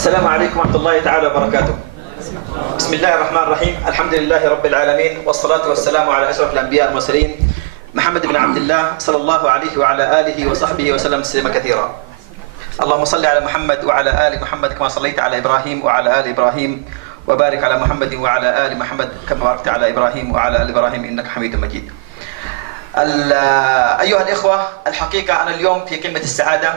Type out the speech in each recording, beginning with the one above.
السلام عليكم ورحمة الله تعالى وبركاته. بسم الله الرحمن الرحيم، الحمد لله رب العالمين، والصلاة والسلام على أشرف الأنبياء والمرسلين محمد بن عبد الله صلى الله عليه وعلى آله وصحبه وسلم تسليما كثيرا. اللهم صل على محمد وعلى آل محمد كما صليت على إبراهيم وعلى آل إبراهيم، وبارك على محمد وعلى آل محمد كما باركت على إبراهيم وعلى آل إبراهيم إنك حميد مجيد. أيها الإخوة، الحقيقة أنا اليوم في قمة السعادة،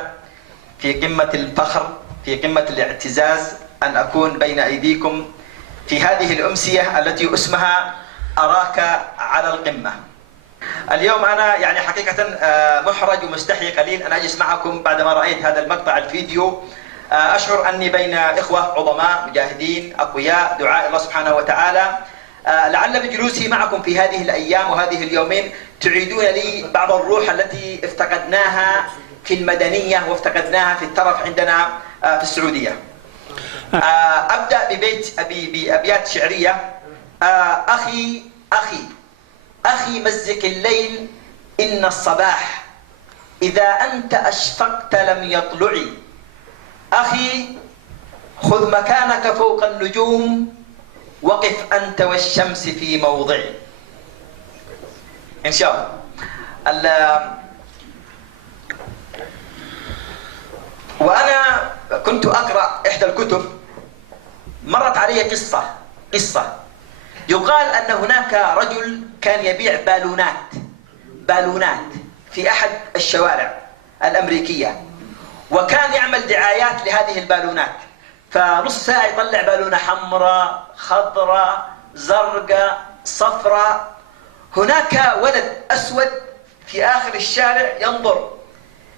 في قمة الفخر، في قمة الاعتزاز أن أكون بين أيديكم في هذه الأمسية التي اسمها أراك على القمة. اليوم أنا يعني حقيقة محرج ومستحي قليل أن أجلس معكم بعدما رأيت هذا المقطع الفيديو. أشعر أني بين إخوة عظماء مجاهدين أقوياء دعاء الله سبحانه وتعالى. لعل بجلوسي معكم في هذه الأيام وهذه اليومين تعيدون لي بعض الروح التي افتقدناها في المدنية وافتقدناها في الترف عندنا في السعودية. أبدأ بأبيات شعرية. أخي مزق الليل إن الصباح إذا أنت أشفقت لم يطلعي. أخي خذ مكانك فوق النجوم وقف أنت والشمس في موضعي. إن شاء الله. وأنا كنت أقرأ إحدى الكتب، مرت علي قصة يقال أن هناك رجل كان يبيع بالونات في أحد الشوارع الأمريكية، وكان يعمل دعايات لهذه البالونات، فنص ساعة يطلع بالونة حمراء خضراء زرقاء صفراء. هناك ولد أسود في آخر الشارع ينظر،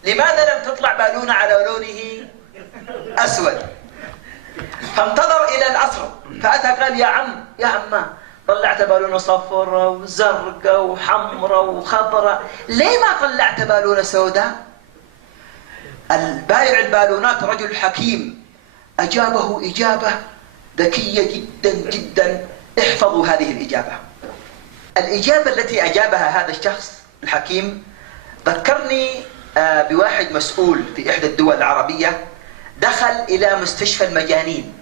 لماذا لم تطلع بالونة على لونه أسود؟ فانتظر إلى العصر فأتى قال يا عم طلعت بالونة صفراء وزرقاء وحمراء وخضراء، ليه ما طلعت بالونة سوداء؟ البائع البالونات رجل حكيم أجابه إجابة ذكية جدا جدا. احفظوا هذه الإجابة التي أجابها هذا الشخص الحكيم ذكرني بواحد مسؤول في إحدى الدول العربية، دخل إلى مستشفى المجانين،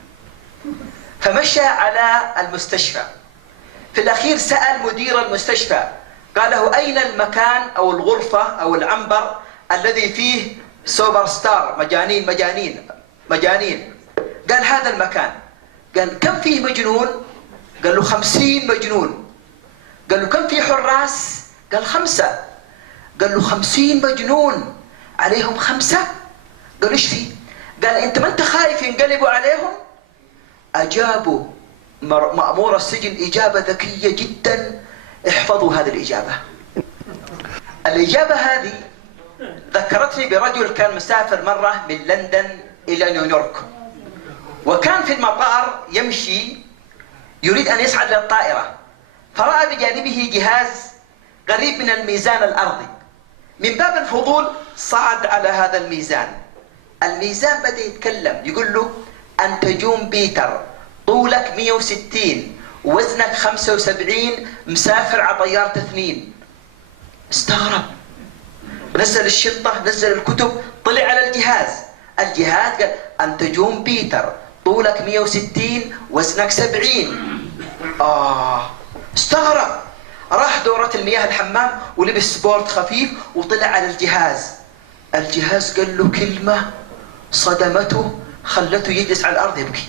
فمشى على المستشفى، في الأخير سأل مدير المستشفى قال له أين المكان أو الغرفة أو العنبر الذي فيه سوبر ستار مجانين. قال هذا المكان. قال كم فيه مجنون؟ قال له 50 مجنون. قال له كم فيه حراس؟ قال 5. قال له 50 مجنون عليهم 5؟ قال ايش فيه؟ قال انت ما انت خايف ينقلبوا عليهم؟ اجابوا مأمور السجن إجابة ذكية جدا. احفظوا هذه الإجابة هذه ذكرتني برجل كان مسافر مرة من لندن إلى نيويورك، وكان في المطار يمشي يريد أن يصعد للطائرة، فرأى بجانبه جهاز قريب من الميزان الأرضي. من باب الفضول صعد على هذا الميزان بدأ يتكلم، يقول له أنت جون بيتر، طولك 160 وزنك 75، مسافر على طيارة 2. استغرب، نزل الشنطة نزل الكتب، طلع على الجهاز قال أنت جون بيتر، طولك 160 وزنك 70. استغرب، راح دورة المياه الحمام ولبس سبورت خفيف وطلع على الجهاز قال له كلمة صدمته خلته يجلس على الأرض يبكي.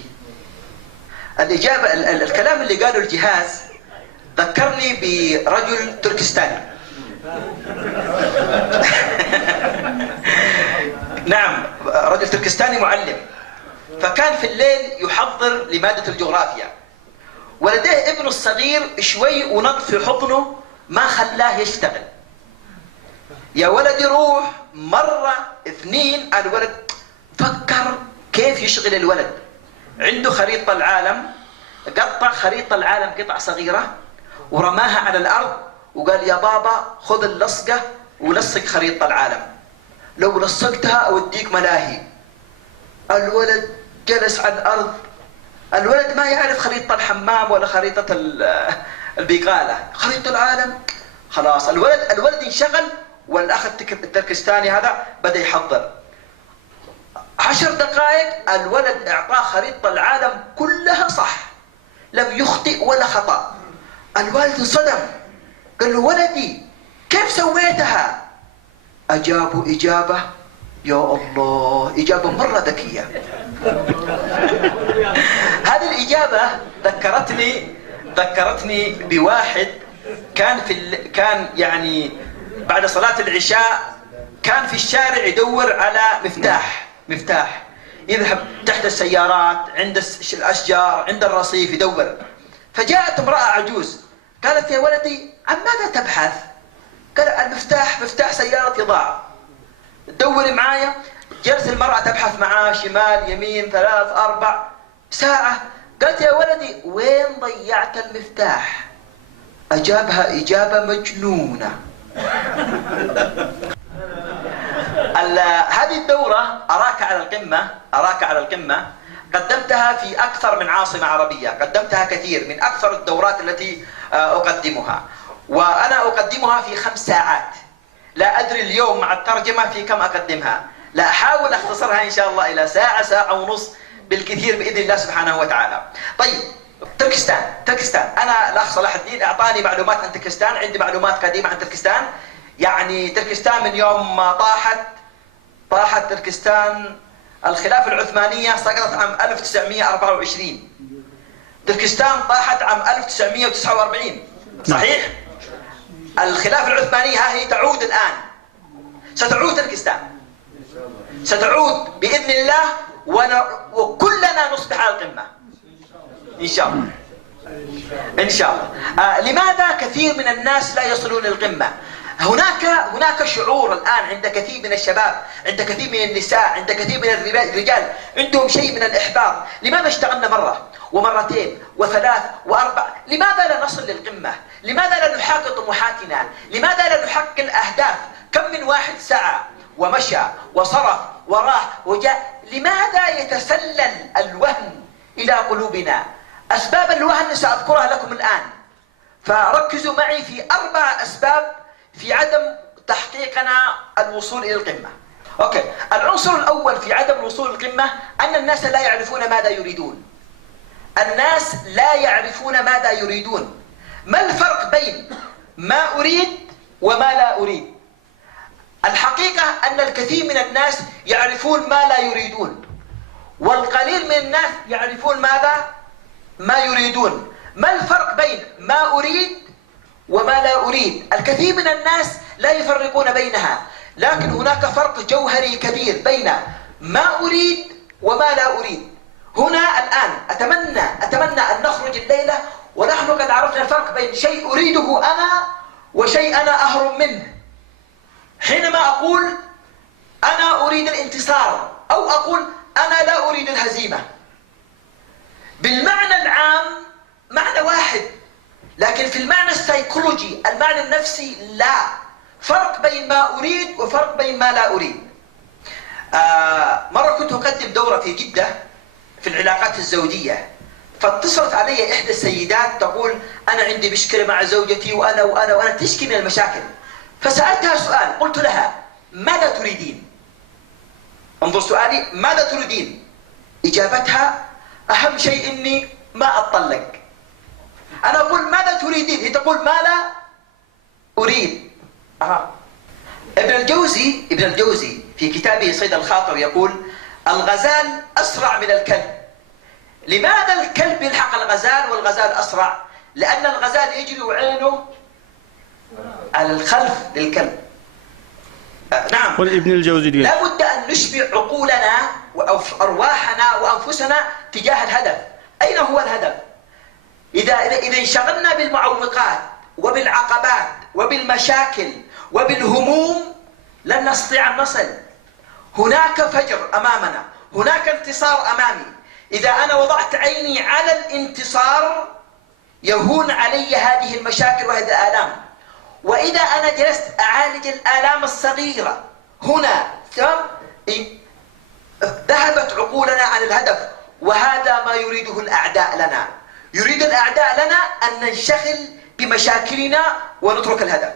الكلام اللي قاله الجهاز ذكرني برجل تركستاني. نعم، رجل تركستاني معلم، فكان في الليل يحضر لمادة الجغرافيا، ولديه ابنه الصغير شوي ونط في حضنه ما خلاه يشتغل. يا ولد روح، مرة 2 الولد فكر كيف يشغل الولد. عنده خريطة العالم، قطع خريطة العالم قطع صغيرة ورماها على الأرض وقال يا بابا خذ اللصقة ولصق خريطة العالم، لو لصقتها أوديك ملاهي. الولد جلس على الأرض، الولد ما يعرف خريطة الحمام ولا خريطة البقالة، خريطة العالم خلاص. الولد انشغل، والأخ التركستاني هذا بدأ يحضر 10 دقائق الولد اعطاه خريطة العالم كلها صح، لم يخطئ ولا خطأ. الوالد انصدم، قال له ولدي كيف سويتها؟ أجابوا إجابة يا الله، إجابة مرة ذكية. هذه الإجابة ذكرتني بواحد كان يعني بعد صلاة العشاء كان في الشارع يدور على مفتاح يذهب تحت السيارات، عند الأشجار، عند الرصيف يدور. فجاءت امرأة عجوز قالت يا ولدي عن ماذا تبحث؟ قال مفتاح سيارتي ضاع. تدوري معايا؟ جلست المرأة تبحث معاه شمال يمين 3 4 ساعة. قالت يا ولدي وين ضيعت المفتاح؟ أجابها إجابة مجنونة. هذه الدورة أراك على القمة قدمتها في أكثر من عاصمة عربية، قدمتها كثير، من أكثر الدورات التي أقدمها، وأنا أقدمها في 5 ساعات. لا أدري اليوم مع الترجمة في كم أقدمها، لا أحاول أختصرها إن شاء الله إلى ساعة ونص بالكثير بإذن الله سبحانه وتعالى. طيب تركستان، أنا الأخ صلاح الدين أعطاني معلومات عن تركستان، عندي معلومات قديمة عن تركستان. يعني تركستان من يوم ما طاحت تركستان الخلافة العثمانية سقطت عام 1924. تركستان طاحت عام 1949 صحيح؟ الخلافة العثمانية ها هي تعود الآن، ستعود تركستان، ستعود بإذن الله، وكلنا نصبح على القمة إن شاء الله. إن شاء الله. لماذا كثير من الناس لا يصلون للقمة؟ هناك شعور الآن عند كثير من الشباب، عند كثير من النساء، عند كثير من الرجال، عندهم شيء من الإحباط. لماذا اشتغلنا مرة ومرتين وثلاث وأربع؟ لماذا لا نصل للقمة؟ لماذا لا نحقق طموحاتنا؟ لماذا لا نحقق الأهداف؟ كم من واحد سعى ومشى وصرف وراح وجاء، لماذا يتسلل الوهن إلى قلوبنا؟ أسباب الوهن سأذكرها لكم الآن، فركزوا معي في 4 أسباب في عدم تحقيقنا الوصول إلى القمة. أوكي، العنصر الأول في عدم الوصول للقمة أن الناس لا يعرفون ماذا يريدون. الناس لا يعرفون ماذا يريدون. ما الفرق بين ما أريد وما لا أريد؟ الحقيقة أن الكثير من الناس يعرفون ما لا يريدون، والقليل من الناس يعرفون ما يريدون. ما الفرق بين ما أريد وما لا أريد؟ الكثير من الناس لا يفرقون بينها، لكن هناك فرق جوهري كبير بين ما أريد وما لا أريد. هنا الآن أتمنى أن نخرج الليلة ونحن قد عرفنا الفرق بين شيء أريده أنا وشيء أنا أهرب منه. حينما أقول أنا أريد الانتصار أو أقول أنا لا أريد الهزيمة، بالمعنى العام معنى واحد، لكن في المعنى السيكولوجي، المعنى النفسي، لا فرق بين ما أريد وفرق بين ما لا أريد. مرة كنت أقدم دورة في جدة في العلاقات الزوجية، فاتصلت علي إحدى السيدات تقول أنا عندي مشكلة مع زوجتي وأنا تشكي من المشاكل. فسألتها سؤال، قلت لها ماذا تريدين؟ انظر سؤالي، ماذا تريدين؟ إجابتها أهم شيء إني ما أتطلق. أنا أقول ماذا تريدين؟ هي تقول ما لا أريد. ابن الجوزي في كتابه صيد الخاطر يقول الغزال أسرع من الكلب. لماذا الكلب يلحق الغزال والغزال أسرع؟ لأن الغزال يجري وعينه على الخلف للكلب. نعم، والابن الجوزي لا بد أن نشبع عقولنا وأرواحنا وأنفسنا تجاه الهدف. أين هو الهدف؟ إذا انشغلنا بالمعوقات وبالعقبات وبالمشاكل وبالهموم لن نستطيع أن نصل. هناك فجر أمامنا، هناك انتصار أمامي. إذا أنا وضعت عيني على الانتصار يهون علي هذه المشاكل وهذه الآلام. وإذا أنا جلست أعالج الآلام الصغيرة هنا ذهبت عقولنا عن الهدف، وهذا ما يريده الأعداء لنا. يريد الأعداء لنا أن ننشغل بمشاكلنا ونترك الهدف.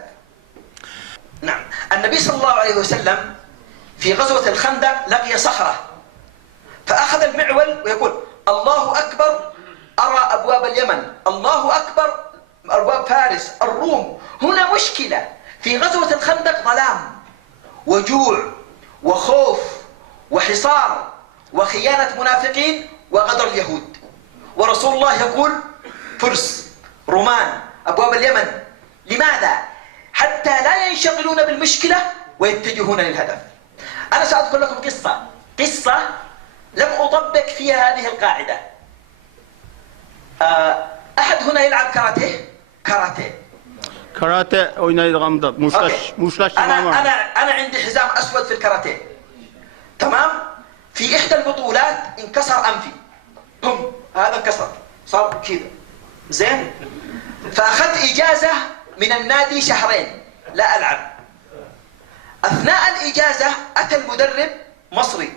نعم، النبي صلى الله عليه وسلم في غزوة الخندق لقي فأخذ المعول ويقول الله أكبر، أرى أبواب اليمن، الله أكبر أبواب فارس، الروم. هنا مشكلة. في غزوة الخندق ظلام وجوع وخوف وحصار وخيانة منافقين وغدر اليهود، ورسول الله يقول فرس، رومان، أبواب اليمن. لماذا؟ حتى لا ينشغلون بالمشكلة ويتجهون للهدف. أنا سأذكر لكم قصة لم أطبق فيها هذه القاعدة. أحد هنا يلعب كاراتيه oynaydıqamda muşlaş أنا عندي حزام أسود في الكاراتيه، تمام؟ في إحدى البطولات انكسر أنفي، هذا انكسر صار كذا، زين؟ فأخذت إجازة من النادي شهرين لا ألعب. أثناء الإجازة أتى المدرب مصري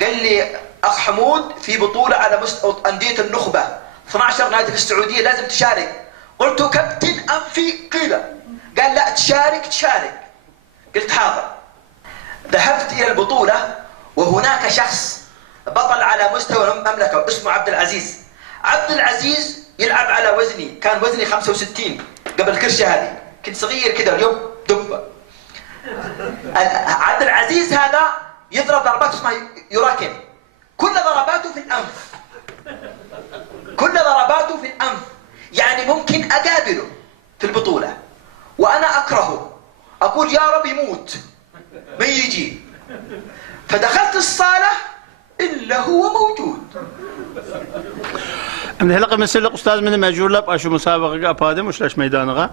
قال لي أخ حمود في بطولة على أندية النخبة 12 نادي في السعودية لازم تشارك. قلت كابتن أنفي كذا، قال لا تشارك. قلت حاضر. ذهبت إلى البطولة وهناك شخص بطل على مستوى المملكة اسمه عبد العزيز يلعب على وزني، كان وزني 65 قبل الكرشة هذه، كنت صغير كذا، اليوم دبة. عبد العزيز هذا يضرب ضربات اسمها يراكن، كل ضرباته في الأنف، يعني ممكن أقابله في البطولة وأنا أكرهه، أقول يا رب يموت ما يجي. فدخلت الصالة إلا هو موجود. Helaqa mesela ustaz meni mecburlab aşı musabaqaga apadı muşlaş meydanıga.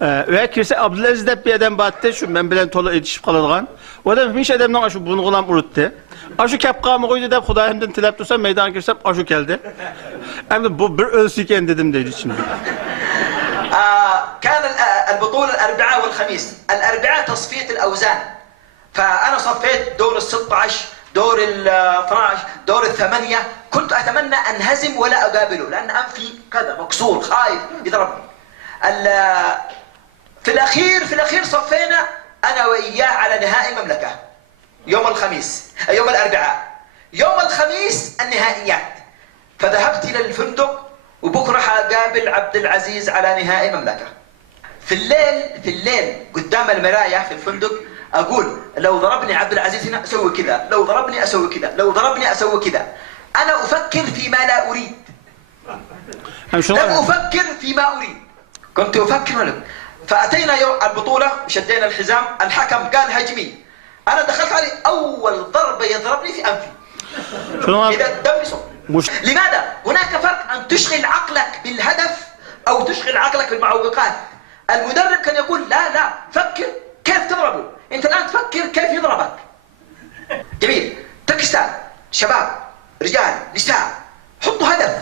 Ve kirse Abdülaziz dep bir adam battı şu men bilen tola yetişip kaladigan. O da miş adamdan aşı bunu qılan uruttu. Aşı kapqamı qoydu dep Xudayimdan tilab tursa meydana kirsem aşı geldi. Hem bu bir ölsü iken dedim deydi şimdi. كان البطولة الأربعاء والخميس. الأربعاء تصفية الأوزان. فأنا صفيت دور ال16 دور ال12 دور ال8. كنت أتمنى أنهزم ولا أقابله لأن أنفي كذا مكسور خايف يضربني. في الأخير صفينا أنا وإياه على نهائي مملكة يوم الأربعاء. يوم الخميس النهائيات. فذهبت إلى الفندق وبكرة حقابل عبد العزيز على نهائي مملكة. في الليل قدام المراية في الفندق أقول لو ضربني عبد العزيز هنا أسوي كذا، لو ضربني أسوي كذا، لو ضربني أسوي كذا. أنا أفكر فيما لا أريد، لم أفكر فيما أريد، كنت أفكر. فأتينا يوم البطولة شدينا الحزام، الحكم قال هجمي، أنا دخلت عليه أول ضربة يضربني في أنفي إذا الدم يصب. لماذا؟ هناك فرق أن تشغل عقلك بالهدف أو تشغل عقلك بالمعوقات. المدرب كان يقول لا فكر كيف تضربه، أنت الآن تفكر كيف يضربك. جميل. باكستان شباب رجال نساء حطوا هدف،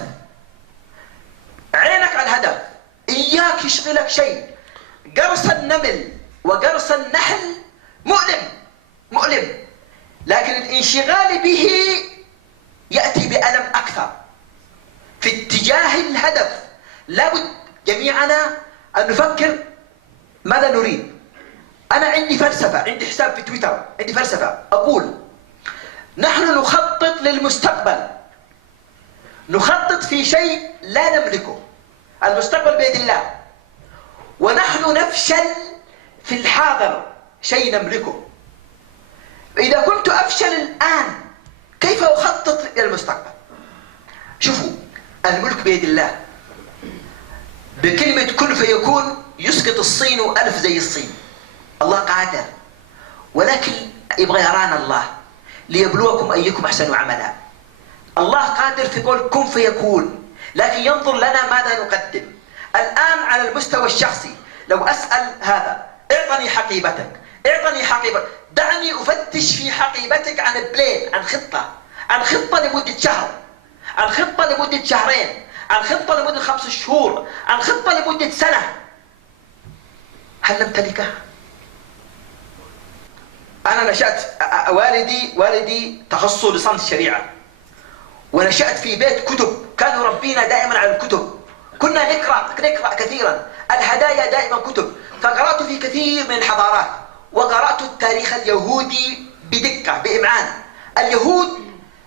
عينك على الهدف، إياك يشغلك شيء. قرص النمل وقرص النحل مؤلم، لكن الانشغال به يأتي بألم أكثر. في اتجاه الهدف لابد جميعنا أن نفكر ماذا نريد. أنا عندي فلسفة، عندي حساب في تويتر، عندي فلسفة أقول نحن نخطط للمستقبل، نخطط في شيء لا نملكه، المستقبل بيد الله، ونحن نفشل في الحاضر شيء نملكه. إذا كنت أفشل الآن كيف أخطط إلى المستقبل؟ شوفوا الملك بيد الله، بكلمة كن فيكون يسقط الصين ألف زي الصين. الله قادر، ولكن يبغى يرانا الله ليبلوكم أيكم أحسن عملا. الله قادر في قول كن فيكون، لكن ينظر لنا ماذا نقدم. الآن على المستوى الشخصي لو أسأل هذا اعطني حقيبتك، دعني أفتش في حقيبتك عن بلان، عن خطة لمدة شهر، عن خطة لمدة شهرين، عن خطة لمدة 5 شهور، عن خطة لمدة سنة. هل نمتلكها؟ أنا نشأت والدي تخصصه لصنف الشريعة، ونشأت في بيت كتب، كان يربينا دائما على الكتب، كنا نقرأ كثيرا، الهدايا دائما كتب. فقرأت في كثير من الحضارات، وقرأت التاريخ اليهودي بدقة بإمعان. اليهود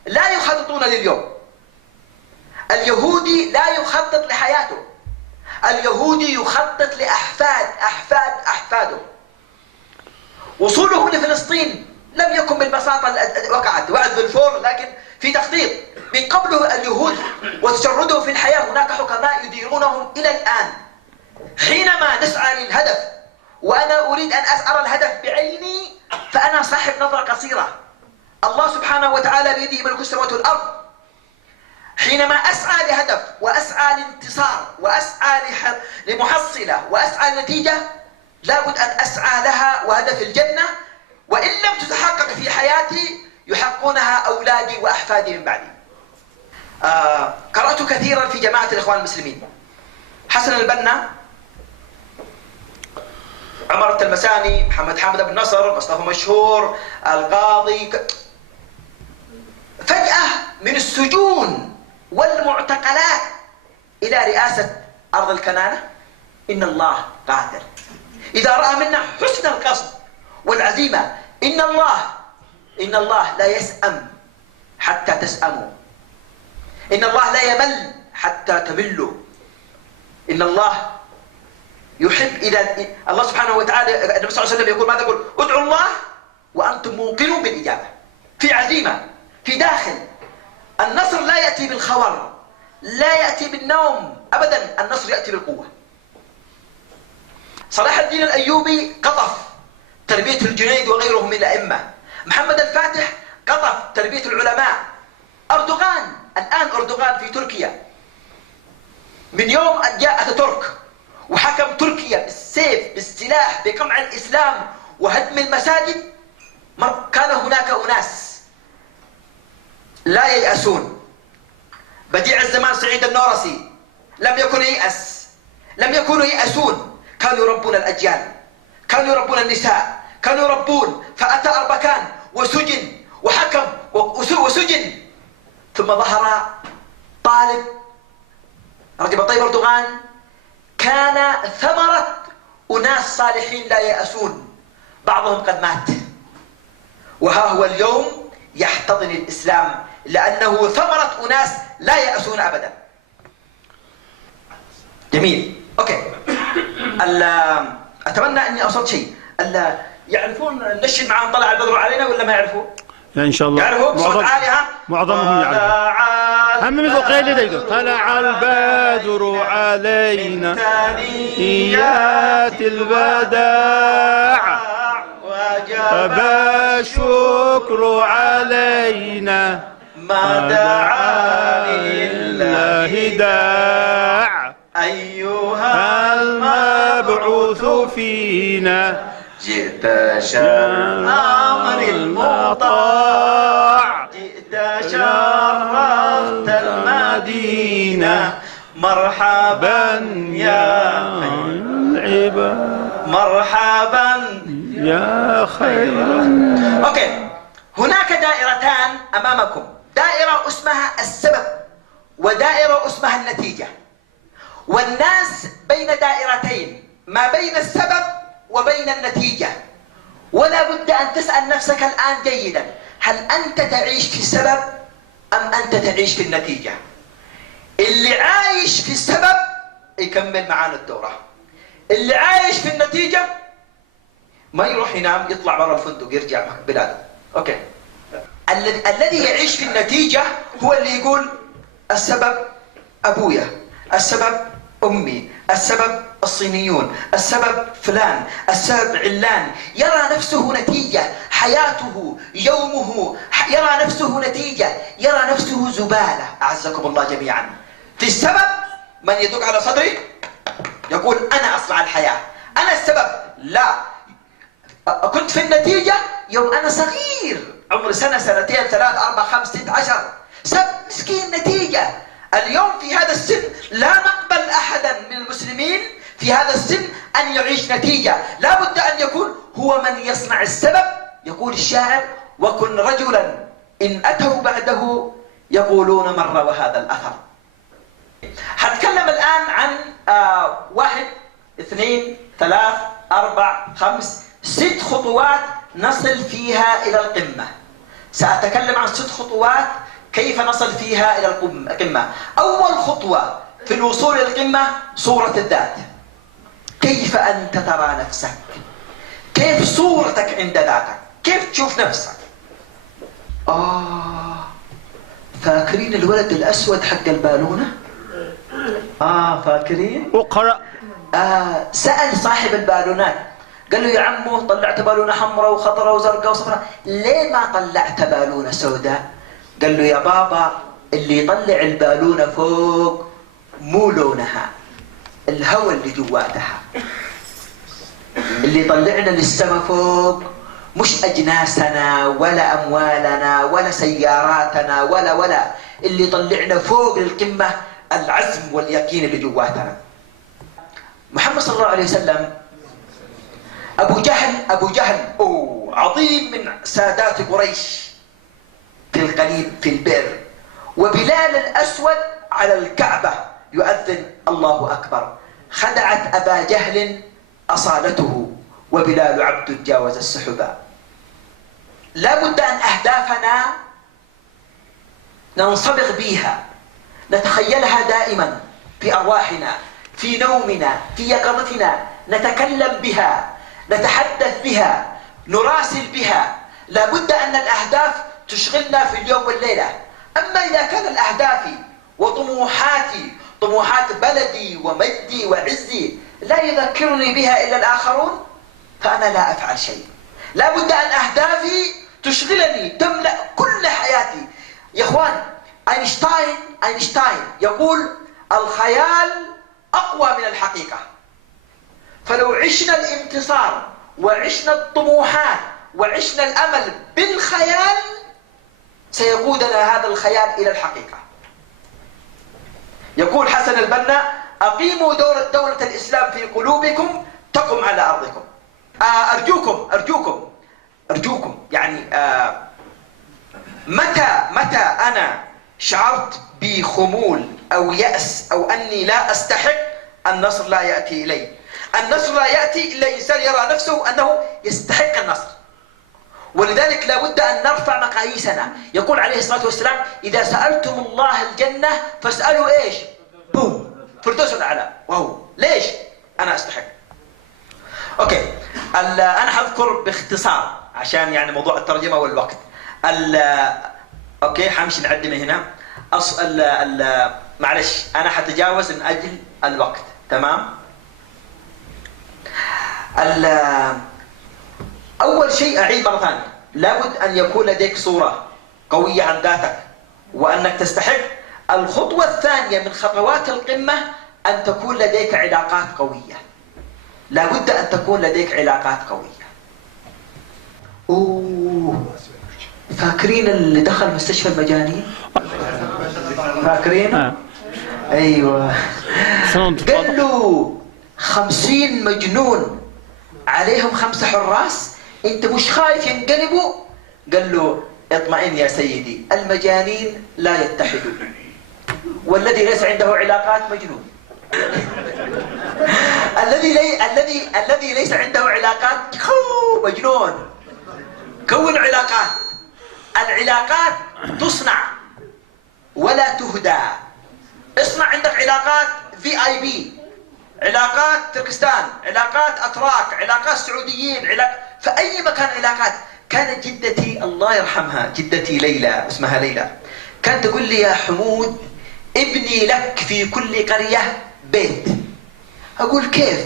لا يخططون لليوم. اليهودي لا يخطط لحياته، اليهودي يخطط لأحفاده. وصولهم لفلسطين لم يكن بالبساطة وقعت وعد بالفور، لكن في تخطيط من قبله اليهود وتجرده في الحياة. هناك حكماء يديرونهم إلى الآن. حينما نسعى للهدف، وأنا أريد أن أرى الهدف بعيني، فأنا صاحب نظرة قصيرة. الله سبحانه وتعالى بيده ملك السماوات والأرض. حينما أسعى لهدف وأسعى لانتصار وأسعى لمحصلة وأسعى لنتيجة، لابد أن أسعى لها، وهدف الجنة، وإن لم تتحقق في حياتي يحققونها أولادي وأحفادي من بعدي. قرأت كثيرا في جماعة الإخوان المسلمين، حسن البنا، عمر التلمساني، محمد حامد بن نصر، مصطفى مشهور، القاضي، فجأة من السجون والمعتقلات إلى رئاسة أرض الكنانة. إن الله قادر إذا رأى منا حسن القصد والعزيمة. إن الله لا يسأم حتى تسأموا، إن الله لا يمل حتى تملوا. إن الله يحب إذا الله سبحانه وتعالى، النبي صلى الله عليه وسلم يقول ماذا يقول؟ ادعوا الله وأنتم موقنون بالإجابة، في عزيمة، في داخل. النصر لا يأتي بالخور، لا يأتي بالنوم أبدا، النصر يأتي بالقوة. صلاح الدين الأيوبي قطف تربية الجنيد وغيرهم من الأئمة. محمد الفاتح قطف تربية العلماء. أردوغان الآن، أردوغان في تركيا، من يوم أن جاء أتاتورك وحكم تركيا بالسيف بالسلاح بقمع الإسلام وهدم المساجد، كان هناك أناس لا ييأسون. بديع الزمان سعيد النورسي لم يكن ييأس، لم يكونوا ييأسون، كانوا يربون الأجيال، كانوا يربون النساء، كانوا يربون. فأتى أربكان وسجن وحكم وسجن، ثم ظهر طالب رجب طيب أردوغان، كان ثمرة أناس صالحين لا ييأسون، بعضهم قد مات، وها هو اليوم يحتضن الإسلام لأنه ثمرة أناس لا ييأسون أبدا. جميل، أوكي. أتمنى أني أوصلت شيء. يعرفون نشد معهم طلع البدر علينا ولا ما يعرفوا؟ إن شاء الله يعرفوا بصوت عالي. ها، معظمهم يعرفون. هم من قليل دقيقة. طلع البدر علينا ثنيات الوداع وجب الشكر علينا ما دعا لله داع أيها المبعوث فينا جئت شرفت المطاع جئت شرفت المدينة مرحبا يا العباد مرحبا يا خير. اوكي، هناك دائرتان امامكم، دائرة اسمها السبب ودائرة اسمها النتيجة، والناس بين دائرتين، ما بين السبب وبين النتيجة. ولا بد أن تسأل نفسك الآن جيدا، هل أنت تعيش في السبب أم أنت تعيش في النتيجة؟ اللي عايش في السبب يكمل معانا الدورة، اللي عايش في النتيجة ما يروح ينام، يطلع برا الفندق يرجع بلاده. أوكي، الذي يعيش في النتيجة هو اللي يقول السبب أبويا، السبب أمي، السبب الصينيون، السبب فلان، السبب علان. يرى نفسه نتيجة، حياته يومه يرى نفسه نتيجة، يرى نفسه زبالة. أعزكم الله جميعا. في السبب من يدق على صدري يقول أنا أصنع الحياة، أنا السبب. لا، كنت في النتيجة يوم أنا صغير، عمر سنة سنتين ثلاث أربع خمس ست عشر، مسكين نتيجة. اليوم في هذا السن لا نقبل أحدا من المسلمين في هذا السن أن يعيش نتيجة، لا بد أن يكون هو من يصنع السبب. يقول الشاعر وكن رجلا إن أتوا بعده يقولون مر وهذا الأثر. هتكلم الآن عن 1 2 3 4 5 6 خطوات نصل فيها إلى القمة. سأتكلم عن 6 خطوات كيف نصل فيها إلى القمة. أول خطوة في الوصول إلى القمة صورة الذات. كيف أنت ترى نفسك؟ كيف صورتك عند ذاتك؟ كيف تشوف نفسك؟ فاكرين الولد الأسود حق البالونة؟ فاكرين؟ وقرأ سأل صاحب البالونات، قال له يا عمو طلعت بالونة حمراء وخضراء وزرقاء وصفراء، ليه ما طلعت بالونة سوداء؟ قال له يا بابا اللي يطلع البالونة فوق مو لونها، الهواء اللي جواتها. اللي يطلعنا للسما فوق مش أجناسنا ولا أموالنا ولا سياراتنا ولا اللي يطلعنا فوق للقمة العزم واليقين اللي جواتنا. محمد صلى الله عليه وسلم أبو جهل عظيم من سادات قريش في القليب في البئر، وبلال الأسود على الكعبة يؤذن الله أكبر. خدعت أبا جهل أصالته وبلال عبد تجاوز السحبا. لا بد أن أهدافنا ننصبغ بها، نتخيلها دائما في أرواحنا، في نومنا، في يقظتنا، نتكلم بها، نتحدث بها، نراسل بها. لا بد أن الأهداف تشغلنا في اليوم والليلة. أما إذا كان الأهداف وطموحاتي طموحات بلدي ومجدي وعزي لا يذكرني بها إلا الآخرون، فأنا لا أفعل شيء. لا بد أن أهدافي تشغلني، تملأ كل حياتي. يا إخوان، أينشتاين يقول الخيال أقوى من الحقيقة. فلو عشنا الانتصار وعشنا الطموحات وعشنا الأمل بالخيال سيقودنا هذا الخيال إلى الحقيقة. يقول حسن البنا أقيموا دولة الإسلام في قلوبكم تقم على أرضكم. أرجوكم يعني متى أنا شعرت بخمول أو يأس أو أني لا أستحق، النصر لا يأتي إلي. النصر لا يأتي إلا إنسان يرى نفسه أنه يستحق النصر. ولذلك لا بد أن نرفع مقاييسنا. يقول عليه الصلاة والسلام إذا سألتم الله الجنة فاسألوا إيش؟ فردوس الأعلى. ليش؟ أنا أستحق. أوكي، أنا حذكر باختصار عشان يعني موضوع الترجمة والوقت. أوكي، حمشي نعدي من هنا. معلش أنا حتجاوز من أجل الوقت، تمام؟ أول شيء أعيد مرة ثانية، لابد أن يكون لديك صورة قوية عن ذاتك وأنك تستحق. الخطوة الثانية من خطوات القمة أن تكون لديك علاقات قوية. لابد أن تكون لديك علاقات قوية. فاكرين اللي دخل مستشفى المجانين؟ فاكرين؟ أيوة. قال له 50 مجنون عليهم 5 حراس، انت مش خايف ينقلبوا؟ قال له اطمئن يا سيدي، المجانين لا يتحدون، والذي ليس عنده علاقات مجنون. الذي ليس عنده علاقات مجنون. كون علاقات. العلاقات تصنع ولا تهدى. اصنع عندك علاقات VIP، علاقات تركستان، علاقات أتراك، علاقات سعوديين، في أي مكان علاقات. كانت جدتي الله يرحمها، جدتي ليلى، اسمها ليلى، كانت تقول لي يا حمود ابني لك في كل قرية بيت. أقول كيف؟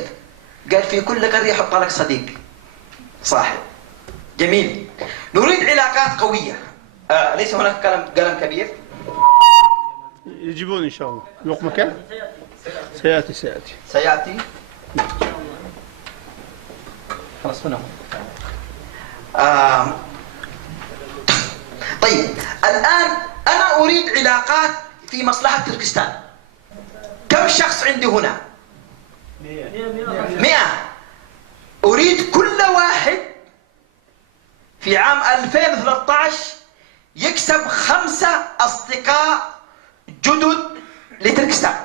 قال في كل قرية حط لك صديق صاحب. جميل. نريد علاقات قوية. ليس هناك قلم كبير؟ يجيبون إن شاء الله. الوقت مكان؟ سيأتي. خلاص هنا. طيب الآن أنا أريد علاقات في مصلحة تركستان. كم شخص عندي هنا؟ 100. أريد كل واحد في عام 2013 يكسب 5 أصدقاء جدد لتركستان.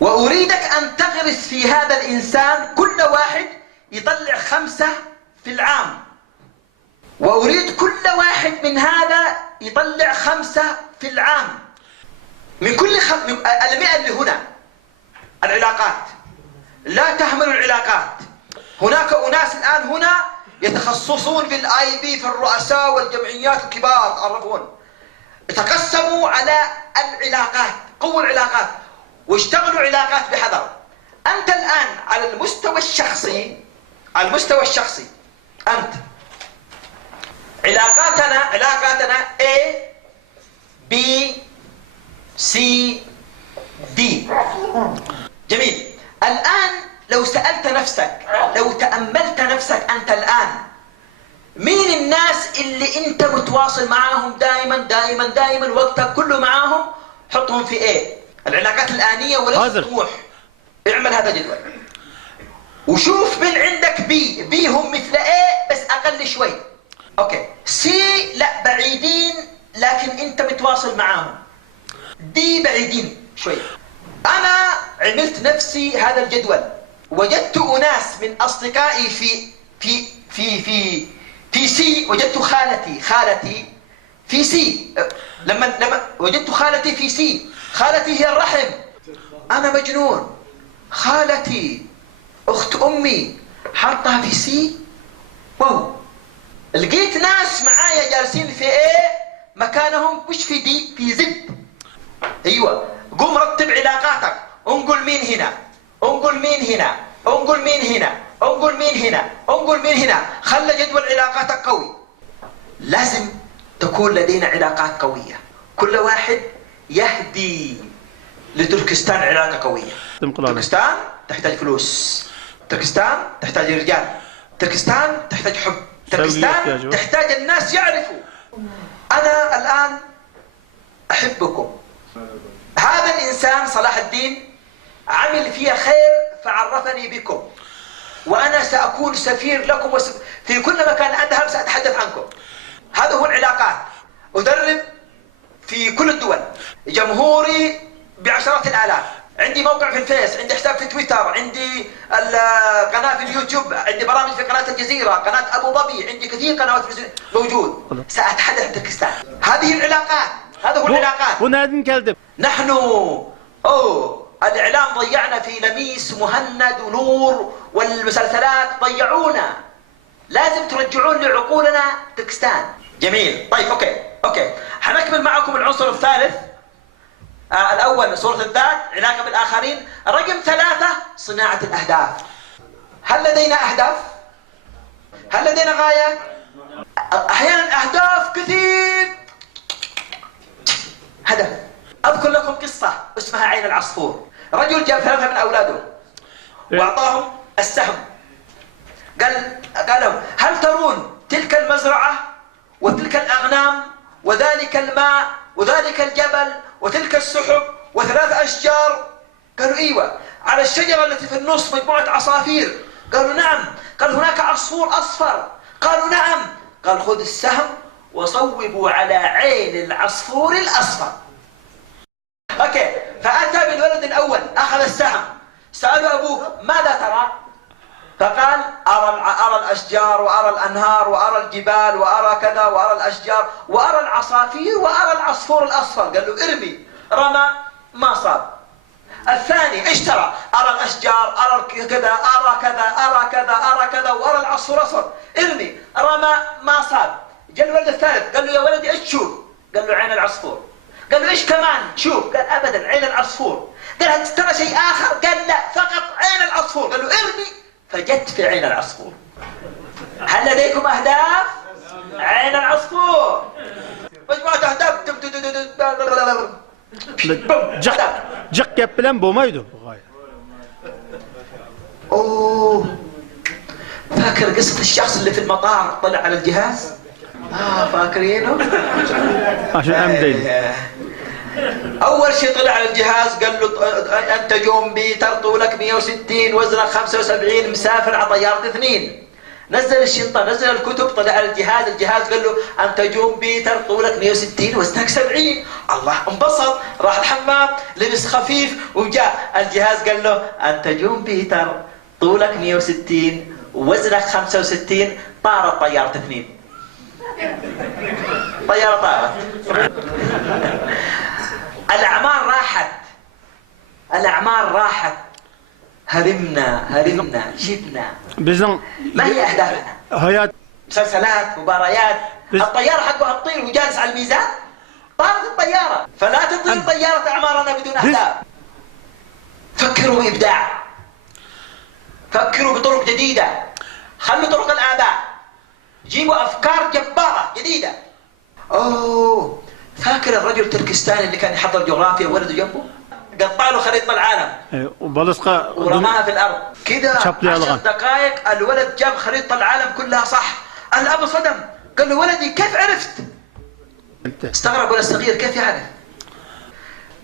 وأريدك أن تغرس في هذا الإنسان كل واحد يطلع 5 في العام. وأريد كل واحد من هذا يطلع 5 في العام من كل 100 اللي هنا. العلاقات، لا تهملوا العلاقات. هناك أناس الآن هنا يتخصصون في الآي بي، في الرؤساء والجمعيات الكبار، تعرفون، تقسموا على العلاقات، قووا العلاقات واشتغلوا علاقات بحذر. أنت الآن على المستوى الشخصي، أنت علاقاتنا A B C D. جميل. الآن لو سألت نفسك، لو تأملت نفسك أنت الآن، مين الناس اللي أنت متواصل معاهم دائما وقتك كله معاهم؟ حطهم في A، العلاقات الآنية وليس الطموح. اعمل هذا جدول وشوف من عندك B هم مثل A بس أقل شوي. أوكي. C لا بعيدين لكن أنت متواصل معاهم. D بعيدين شوي. أنا عملت نفسي هذا الجدول، وجدت أناس من أصدقائي في سي. وجدت خالتي في سي. لما وجدت خالتي في سي، خالتي هي الرحم. أنا مجنون، خالتي أخت أمي حطها في سي. واو. لقيت ناس معايا جالسين في A مكانهم مش في دي، في زد. ايوه، قوم رتب علاقاتك، انقل مين هنا، انقل مين هنا، انقل مين هنا، انقل مين هنا، انقل مين هنا. خلى جدول علاقاتك قوي. لازم تكون لدينا علاقات قوية. كل واحد يهدي لتركستان علاقة قوية. تركستان تحتاج فلوس، تركستان تحتاج رجال، تركستان تحتاج حب، تركستان تحتاج الناس يعرفوا أنا الآن أحبكم. هذا الإنسان صلاح الدين عمل فيها خير فعرفني بكم، وأنا سأكون سفير لكم في كل مكان أذهب سأتحدث عنكم. هذا هو العلاقات. أدرب في كل الدول، جمهوري بعشرات الآلاف، عندي موقع في الفيس، عندي حساب في تويتر، عندي قناة في اليوتيوب، عندي برامج في قناة الجزيرة، قناة أبو ظبي، عندي كثير قنوات موجود. سأتحدث عن تركستان. هذه العلاقات، هذا هو العلاقات. هنا نكذب. نحن الإعلام ضيعنا في لميس مهند ونور، والمسلسلات ضيعونا. لازم ترجعون لعقولنا تركستان. جميل. طيب أوكي. حنكمل معكم العنصر الثالث. الأول صورة الذات، علاقة بالآخرين. رقم 3 صناعة الأهداف. هل لدينا أهداف؟ هل لدينا غاية؟ أحيانا أهداف كثير. هدف. أذكر لكم قصة اسمها عين العصفور. رجل جاب 3 من أولاده وأعطاهم السهم. قال لهم: هل ترون تلك المزرعة وتلك الأغنام وذلك الماء وذلك الجبل وتلك السحب و3 أشجار؟ قالوا: أيوة. على الشجرة التي في النص مجموعة عصافير. قالوا: نعم. قال: هناك عصفور أصفر. قالوا: نعم. قال: خذ السهم وصوبوا على عين العصفور الأصفر. أوكي. فأتى بالولد الأول، أخذ السهم، سألوا أبوه: ماذا ترى؟ فقال: أرى الأشجار وأرى الأنهار وأرى الجبال وأرى كذا وأرى الأشجار وأرى العصافير وأرى العصفور الأصفر. قال له: ارمي. رمى، ما صاب. الثاني: ايش ترى؟ أرى الأشجار، أرى كذا، أرى كذا، أرى كذا، أرى كذا وأرى العصفور الأصفر. ارمي. رمى، ما صاب. جاء الولد الثالث قال له: يا ولدي ايش تشوف؟ قال له: عين العصفور. قال له: ايش كمان تشوف؟ قال: أبدا، عين العصفور. قال: هل ترى شيء آخر؟ قال: لا، فقط عين العصفور. قال له: ارمي. فجت في عين العصفور. هل لديكم أهداف؟ عين العصفور. مجموعة أهداف. جق يبلن بوميدو. أوه، فاكر قصة الشخص اللي في المطار طلع على الجهاز؟ فاكرينه؟ عشان أمدين. أول شيء طلع على الجهاز قال له: أنت جون بيتر، طولك 160، وزنك 75، مسافر على طيارة 2. نزل الشنطة، نزل الكتب، طلع على الجهاز قال له: أنت جون بيتر، طولك 160، وزنك 70. الله، انبسط، راح الحمام، لبس خفيف، وجاء الجهاز قال له: أنت جون بيتر، طولك 160، وزنك 65، طارت طيارة 2. طيارة طارت. الأعمار راحت، الأعمار راحت، هرمنا شفنا. ما هي أهدافنا؟ hayat مسلسلات، مباريات. الطيارة حقه هتطير وجالس على الميزان، طارت الطيارة. فلا تطير طيارة أعمارنا بدون أهداف. فكروا بإبداع، فكروا بطرق جديدة، خلوا طرق الآباء، جيبوا أفكار جبارة جديدة. أوه، فاكر الرجل التركستاني اللي كان يحضر جغرافيا وولده جنبه؟ قطع له خريطة العالم ورماها في الأرض كده. 10 دقائق الولد جاب خريطة العالم كلها صح. الأب صدم، قال له ولدي كيف عرفت؟ استغرب ولد صغير كيف يعرف؟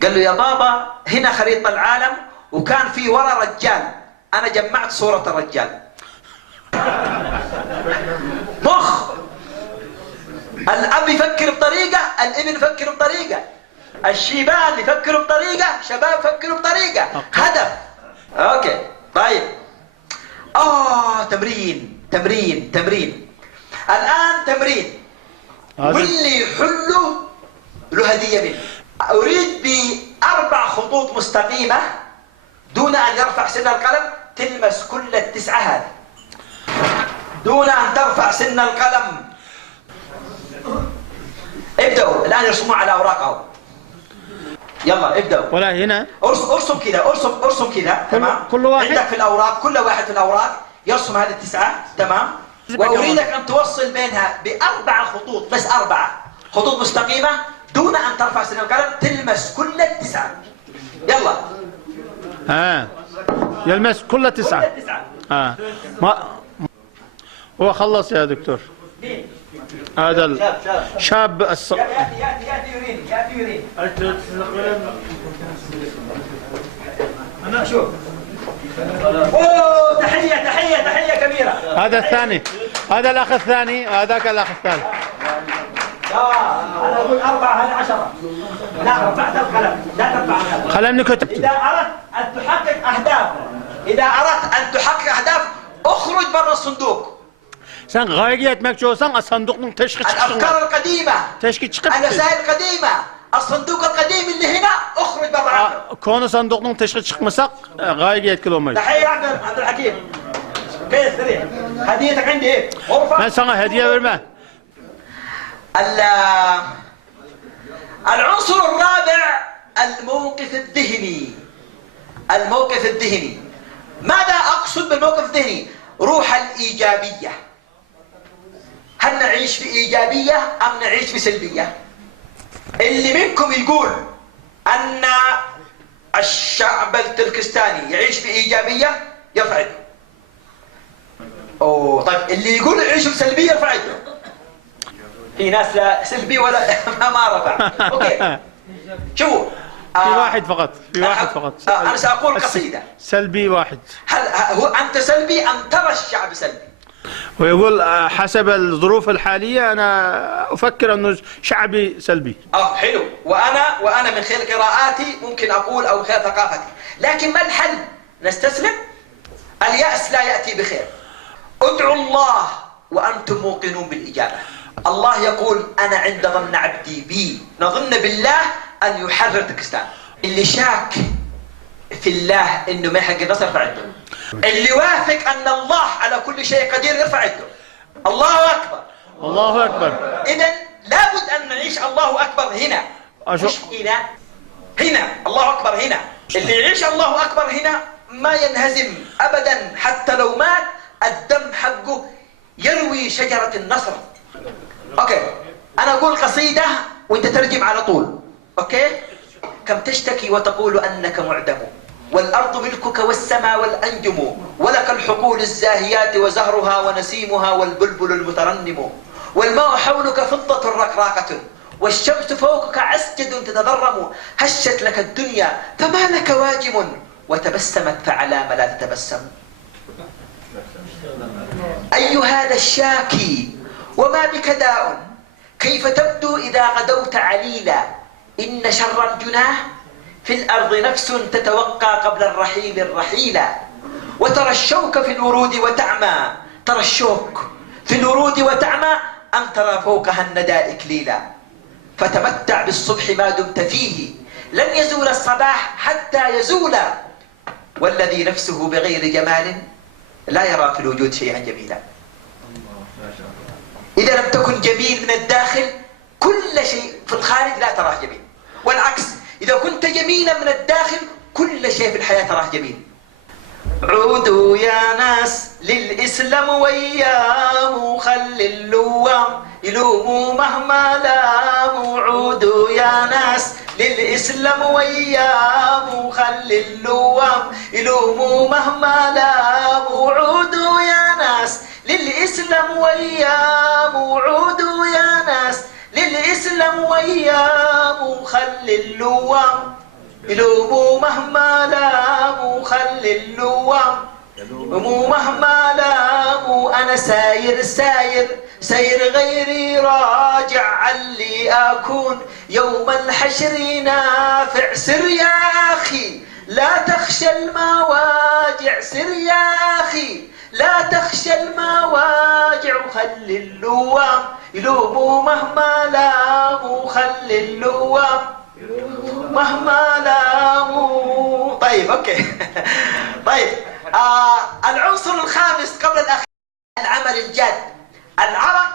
قال له يا بابا هنا خريطة العالم وكان في ورا رجال، أنا جمعت صورة الرجال. مخ. الأب يفكر بطريقة، الابن يفكر بطريقة، الشيبان يفكروا بطريقة، شباب يفكروا بطريقة، هدف. اوكي طيب. تمرين. الآن تمرين، واللي يحله له هدية مني. أريد ب4 خطوط مستقيمة دون أن يرفع سن القلم تلمس كل ال9 هذه، دون أن ترفع سن القلم. ابدأوا الآن يرسموا على أوراقهم. يلا ابدأوا. ولا هنا ارسم كذا، ارسم كذا. تمام. كل واحد عندك في الأوراق، كل واحد في الأوراق يرسم هذه ال9. تمام. وأريدك أن توصل بينها ب4 خطوط، بس 4 خطوط مستقيمة دون أن ترفع سن القلم تلمس كل ال9. يلا. يلمس كل 9. ما هو خلص يا دكتور. هذا الشاب ياتي يريني. أنا شوف. أوه، تحية كبيرة. هذا الثاني، هذا الأخ الثاني، هذاك الأخ الثالث. أنا أقول 4 هذا 10. لا رفعت القلم، لا ترفع القلم. قلمني كتبت. إذا أردت أن تحقق أهداف، اخرج برا الصندوق. Sen gaye etmek istiyorsan sandıkın teşki çıksın. الأفكار القديمة، Teşki çıkıp. الوسائل القديمة، الصندوق القديم اللي هنا اخرج برا عنه. Konu sandıkın teşki çıkmasak gaye etkili olmayız. تحية عبد الحكيم. كيف سريع. هديتك عندي. Ben sana hediye vermem. العنصر الرابع الموقف الذهني. الموقف الذهني. ماذا أقصد بالموقف الذهني؟ روح الإيجابية. هل نعيش بإيجابية أم نعيش بسلبية؟ اللي منكم يقول أن الشعب التركستاني يعيش بإيجابية يرفع يده. أوه طيب، اللي يقول يعيش بسلبية يرفع يده. في ناس لا سلبي ولا ما رفع. أوكي شوفوا. في واحد فقط. أنا سأقول قصيدة. سلبي واحد. هل هو أنت سلبي أم ترى الشعب سلبي؟ ويقول حسب الظروف الحالية أنا أفكر أنه شعبي سلبي. حلو. وأنا من خلال قراءاتي ممكن أقول أو من خلال ثقافتي. لكن ما الحل؟ نستسلم؟ اليأس لا يأتي بخير. ادعوا الله وأنتم موقنون بالإجابة. الله يقول أنا عند ظن عبدي بي، نظن بالله أن يحرر تركستان. اللي شاك في الله إنه ما يحقق النصر يرفع يده. اللي واثق أن الله على كل شيء قدير يرفع يده. الله أكبر. الله أكبر. إذن لابد أن نعيش الله أكبر هنا، مش هنا. الله أكبر هنا. اللي يعيش الله أكبر هنا ما ينهزم أبدا، حتى لو مات الدم حقه يروي شجرة النصر. أوكي أنا أقول قصيدة وأنت ترجم على طول. أوكي. كم تشتكي وتقول أنك معدم، والأرض ملكك والسماء والأنجم، ولك الحقول الزاهيات وزهرها ونسيمها والبلبل المترنم، والماء حولك فضة رقراقة، والشمس فوقك عسجد تتضرم، هشت لك الدنيا فما لك واجم، وتبسمت فعلى ما لا تتبسم. أي هذا الشاكي وما بك داء، كيف تبدو إذا غدوت عليلا، إن شر الجناه في الأرض نفس تتوقى قبل الرحيل الرحيلا، وترى الشوك في الورود وتعمى، ترى الشوك في الورود وتعمى، أن ترى فوقها الندى إكليلا، فتمتع بالصبح ما دمت فيه، لن يزول الصباح حتى يزول، والذي نفسه بغير جمال لا يرى في الوجود شيئا جميلا. إذا لم تكن جميل من الداخل كل شيء في الخارج لا تراه جميل، والعكس إذا كنت جميلا من الداخل كل شيء في الحياة تراه جميل. عودوا يا ناس للإسلام وياه، خل اللوام يلوموا مهما لاموا. عودوا يا ناس للإسلام وياه، خل اللوام يلوموا مهما لاموا. عودوا يا ناس للإسلام وياه، عودوا يا ناس للإسلام وياه، خل اللوام يلوموا مهما لاموا. خل اللوام يلوموا مهما لاموا. أنا ساير ساير سير غيري راجع، علي أكون يوم الحشر نافع. سر يا أخي لا تخشى المواجع، سر يا أخي لا تخشى المواجع. خل اللوام يلوموا مهما لاموا، خل اللوام مهما لاموا. طيب اوكي. طيب العنصر الخامس قبل الاخير العمل الجاد. العرق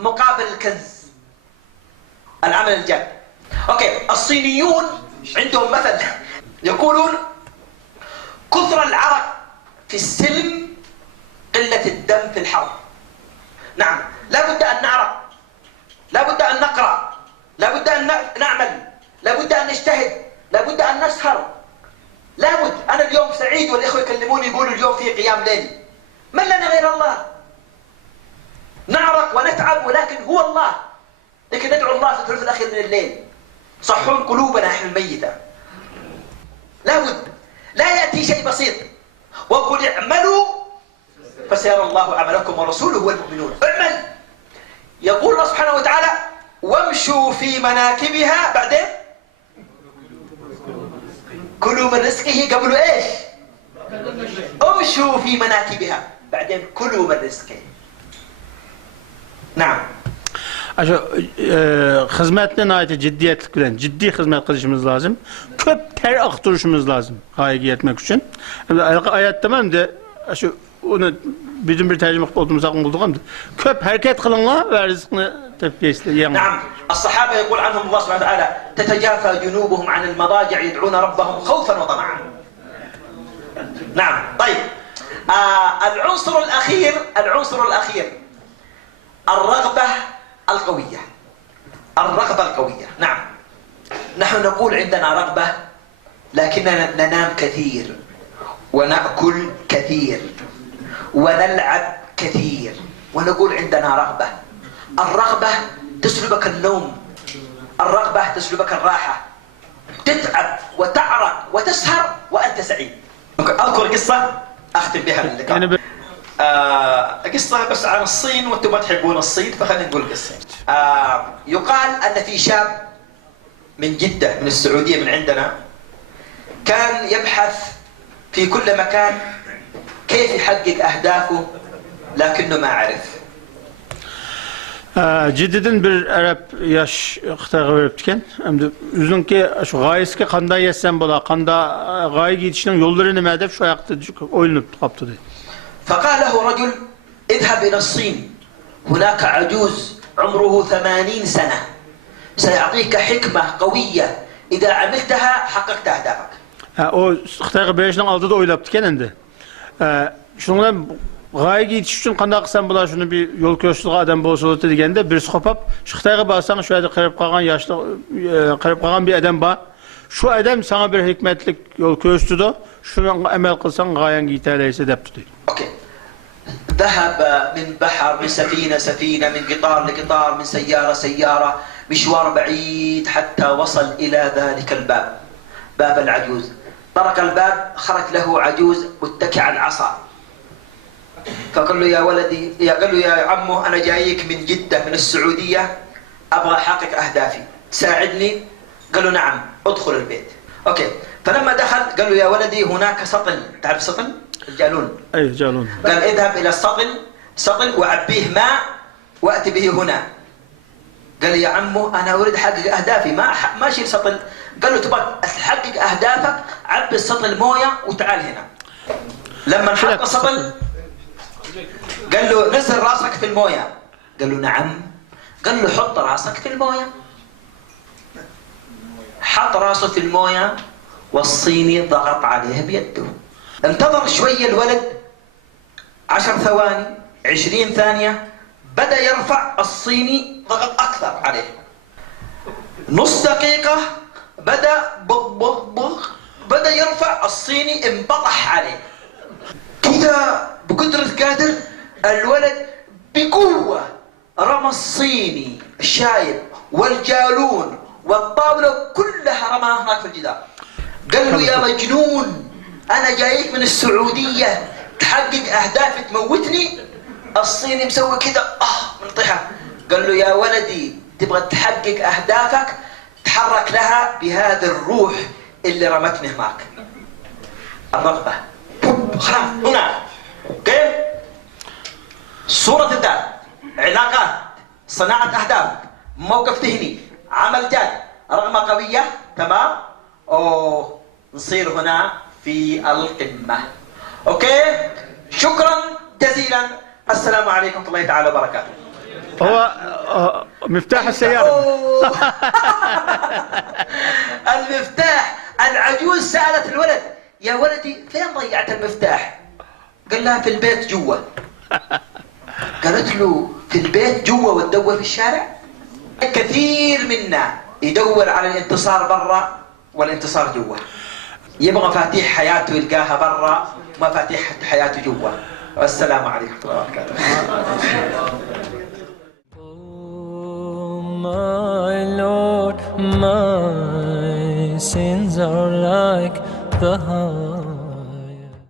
مقابل الكنز، العمل الجاد. اوكي، الصينيون عندهم مثل يقولون كثر العرق في السلم قلة الدم في الحرب. نعم، لا بد أن نعرق، لا بد أن نقرأ، لا بد أن نعمل، لا بد أن نجتهد، لا بد أن نسهر، لا بد. أنا اليوم سعيد والإخوة يكلموني يقولوا اليوم في قيام ليل. من لنا غير الله؟ نعرق ونتعب ولكن هو الله، لكن ندعو الله في الثلث الأخير من الليل. صحون قلوبنا نحن الميتة. لا بد، لا يأتي شيء بسيط. وقل اعملوا فسيرى الله عملكم ورسوله والمؤمنون. اعمل، يقول الله سبحانه وتعالى وامشوا في مناكبها، بعدين كلوا من رزقه. قبل ايش؟ امشوا في مناكبها، بعدين كلوا من رزقه. نعم. Hizmetine ait ciddiyetlik bilen ciddi hizmet kılışımız lazım. Köp ter aktarışımız lazım gaye yetmek için. Ayet demem de şu onu bizim bir tercüme olduğumuz akın bulduk ama köp hareket kılınla ve rızkını tefkiyesle. نعم. الصحابة يقول عنهم الله سبحانه وتعالى تتجافى جنوبهم عن المضاجع يدعون ربهم خوفا وطمعا. نعم. طيب العنصر الأخير الرغبة القوية. الرغبة القوية. نعم، نحن نقول عندنا رغبة لكننا ننام كثير ونأكل كثير ونلعب كثير ونقول عندنا رغبة. الرغبة تسلبك النوم، الرغبة تسلبك الراحة، تتعب وتعرق وتسهر وأنت سعيد. أذكر قصة أختم بها اللقاء. قصة بس عن الصين وانتم ما تحبون الصين فخلينا نقول قصة. يقال أن في شاب من جدة من السعودية من عندنا كان يبحث في كل مكان كيف يحقق أهدافه لكنه ما عرف. Ciddiden bir Arap yaş xıtağı veriptiken, üzün ki şu gayesine kanda yessen bola, kanda gaye gidişinin yollarını medef şu ayakta oylanıp kaptı dedi. فقال له رجل اذهب إلى الصين هناك عجوز عمره 80 سنة سيعطيك حكمة قوية إذا عملتها حققت أهدافك. O xıtağı berişinin aldı da oylaptiken endi. Şundan gaye gidiş için kanda kısan bola şunu bir yol köşkülü adam bolsa degende bir sopap şu xıtağı basan şu ayda qırıp qalğan yaşlı qırıp qalğan bir adam ba. Şu adam sana bir hikmetlik yol köşküdü. Şunu emel kılsan gayen giyteleyse depti. اوكي. ذهب من بحر من سفينة من قطار لقطار من سيارة سيارة مشوار بعيد حتى وصل إلى ذلك الباب، باب العجوز. طرق الباب خرج له عجوز متكئ على العصا. فقال له يا ولدي قال له يا عمو أنا جايك من جدة من السعودية أبغى أحقق أهدافي ساعدني. قال له نعم ادخل البيت. اوكي. فلما دخل قال له يا ولدي هناك سطل، تعرف سطل؟ الجالون. اي جالون. قال اذهب الى السطل وعبيه ماء وأتي به هنا. قال لي يا عمو أنا أريد أحقق أهدافي، ما أشيل سطل. قال له تبغى تحقق أهدافك، عبي السطل موية وتعال هنا. لما حط السطل قال له نزل راسك في الموية. قال له نعم. قال له حط راسك في الموية. حط راسه في الموية والصيني ضغط عليه بيده. انتظر شوية الولد 10 ثواني 20 ثانية، بدأ يرفع الصيني، ضغط أكثر عليه. نص دقيقة بدأ بغ بدأ يرفع الصيني، انبطح عليه كذا بقدرة قادر. الولد بقوة رمى الصيني الشايب والجالون والطاولة كلها رماها هناك في الجدار. قال له يا مجنون أنا جايك من السعودية تحقق أهدافي تموتني؟ الصيني مسوي كذا من طيحة. قال له يا ولدي تبغى تحقق أهدافك تحرك لها بهذا الروح اللي رمتني هناك. الرغبة خلاص هنا. كيف؟ صورة الذات، علاقات، صناعة أهداف، موقف ذهني، عمل جاد، رغبة قوية. تمام؟ نصير هنا في القمة. أوكي؟ شكرا جزيلا. السلام عليكم ورحمة الله تعالى وبركاته. هو مفتاح السيارة. المفتاح. العجوز سألت الولد يا ولدي فين ضيعت المفتاح؟ قال لها في البيت جوا. قالت له في البيت جوا وتدور في الشارع؟ كثير منا يدور على الانتصار برا والانتصار جوا. يبغى مفاتيح حياته يلقاها برا، مفاتيح حياته جوا. والسلام عليكم ورحمة الله وبركاته. My Lord, my sins are like the